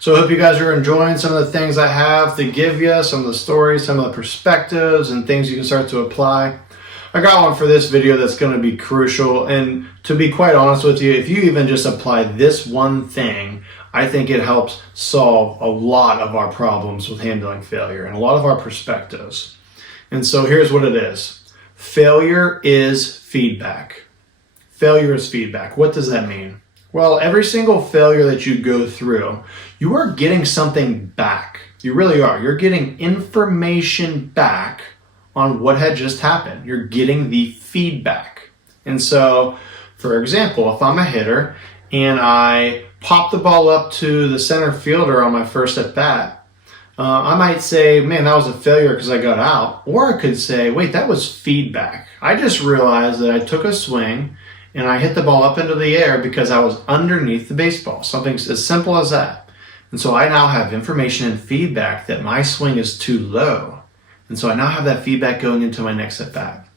So I hope you guys are enjoying some of the things I have to give you, some of the stories, some of the perspectives, and things you can start to apply. I got one for this video that's going to be crucial, and to be quite honest with you, if you even just apply this one thing, I think it helps solve a lot of our problems with handling failure and a lot of our perspectives. And so here's what it is. Failure is feedback. Failure is feedback. What does that mean? Well, every single failure that you go through, you are getting something back. You really are. You're getting information back on what had just happened. You're getting the feedback. And so, for example, if I'm a hitter and I pop the ball up to the center fielder on my first at bat, I might say, man, that was a failure because I got out. Or I could say, wait, that was feedback. I just realized that I took a swing and I hit the ball up into the air because I was underneath the baseball. Something as simple as that. And so I now have information and feedback that my swing is too low. And so I now have that feedback going into my next at bat.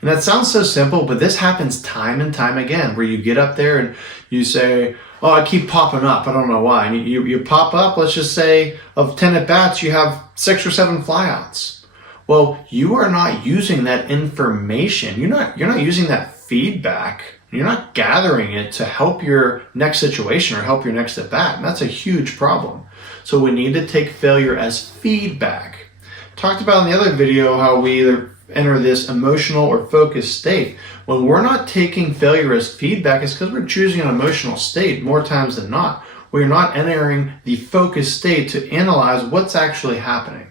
And that sounds so simple, but this happens time and time again, where you get up there and you say, oh, I keep popping up. I don't know why. And you pop up, let's just say of 10 at bats, you have 6 or 7 flyouts. Well, you are not using that information. You're not using that feedback. You're not gathering it to help your next situation or help your next at bat. And that's a huge problem. So we need to take failure as feedback. Talked about in the other video how we either enter this emotional or focused state. When we're not taking failure as feedback, it's because we're choosing an emotional state more times than not. We're not entering the focused state to analyze what's actually happening.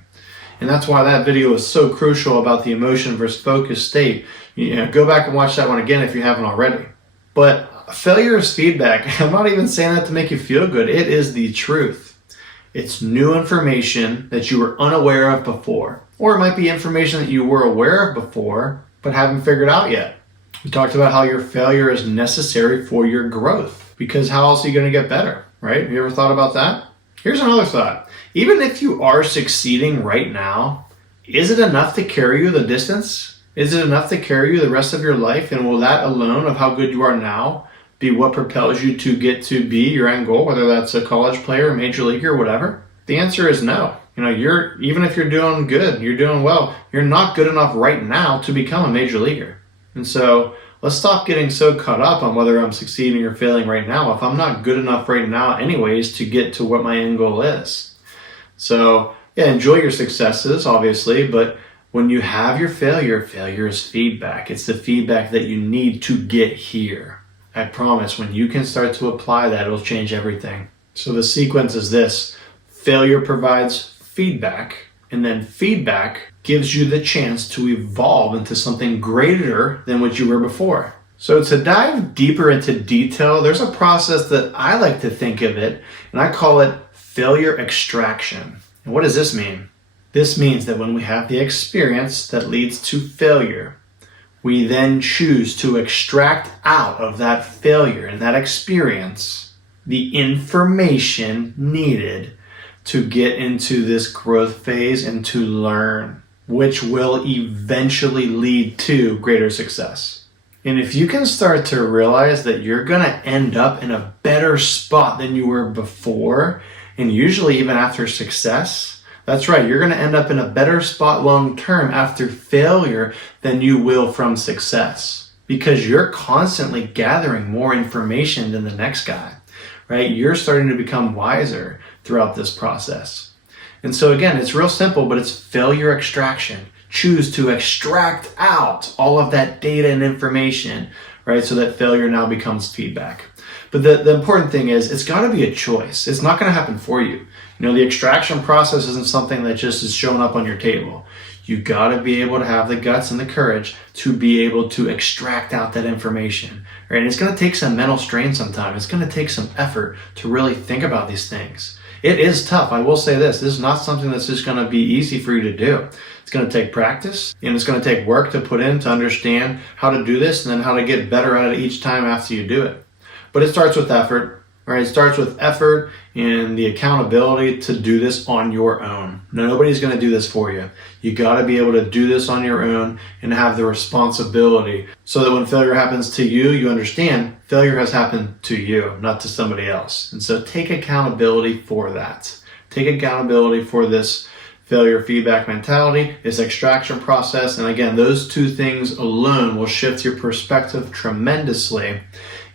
And that's why that video is so crucial about the emotion versus focused state. Go back and watch that one again if you haven't already. But failure is feedback. I'm not even saying that to make you feel good. It is the truth. It's new information that you were unaware of before. Or it might be information that you were aware of before, but haven't figured out yet. We talked about how your failure is necessary for your growth. Because how else are you going to get better, right? Have you ever thought about that? Here's another thought. Even if you are succeeding right now, is it enough to carry you the distance? Is it enough to carry you the rest of your life? And will that alone of how good you are now be what propels you to get to be your end goal, whether that's a college player, a major leaguer, whatever? The answer is no. Even if you're doing good, you're doing well, you're not good enough right now to become a major leaguer. And so let's stop getting so caught up on whether I'm succeeding or failing right now if I'm not good enough right now anyways to get to what my end goal is. So yeah, enjoy your successes, obviously, but when you have your failure, failure is feedback. It's the feedback that you need to get here. I promise when you can start to apply that, it'll change everything. So the sequence is this. Failure provides feedback, and then feedback gives you the chance to evolve into something greater than what you were before. So to dive deeper into detail, there's a process that I like to think of it, and I call it failure extraction. And what does this mean? This means that when we have the experience that leads to failure, we then choose to extract out of that failure and that experience the information needed to get into this growth phase and to learn, which will eventually lead to greater success. And if you can start to realize that you're going to end up in a better spot than you were before, and usually even after success, that's right, you're going to end up in a better spot long term after failure than you will from success, because you're constantly gathering more information than the next guy, right? You're starting to become wiser throughout this process. And so again, it's real simple, but it's failure extraction. Choose to extract out all of that data and information, right? So that failure now becomes feedback. But the important thing is it's got to be a choice. It's not going to happen for you. The extraction process isn't something that just is showing up on your table. You got to be able to have the guts and the courage to be able to extract out that information, right? And it's going to take some mental strain sometimes. It's going to take some effort to really think about these things. It is tough. I will say this is not something that's just going to be easy for you to do. It's going to take practice, and it's going to take work to put in to understand how to do this and then how to get better at it each time after you do it. But it starts with effort, All right, it starts with effort and the accountability to do this on your own. Nobody's going to do this for you. You got to be able to do this on your own and have the responsibility so that when failure happens to you, you understand failure has happened to you, not to somebody else. And so take accountability for that. Take accountability for this failure feedback mentality, this extraction process. And again, those two things alone will shift your perspective tremendously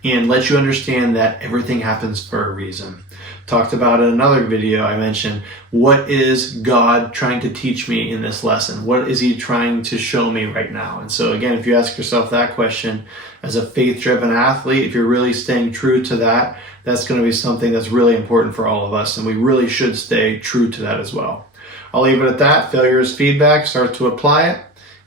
and let you understand that everything happens for a reason. Talked about in another video, I mentioned, what is God trying to teach me in this lesson? What is he trying to show me right now? And so again, if you ask yourself that question as a faith-driven athlete, if you're really staying true to that, that's going to be something that's really important for all of us. And we really should stay true to that as well. I'll leave it at that. Failure is feedback. Start to apply it.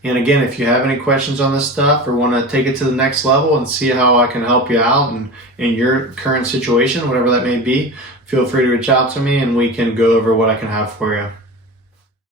And again, if you have any questions on this stuff or want to take it to the next level and see how I can help you out in your current situation, whatever that may be, feel free to reach out to me and we can go over what I can have for you.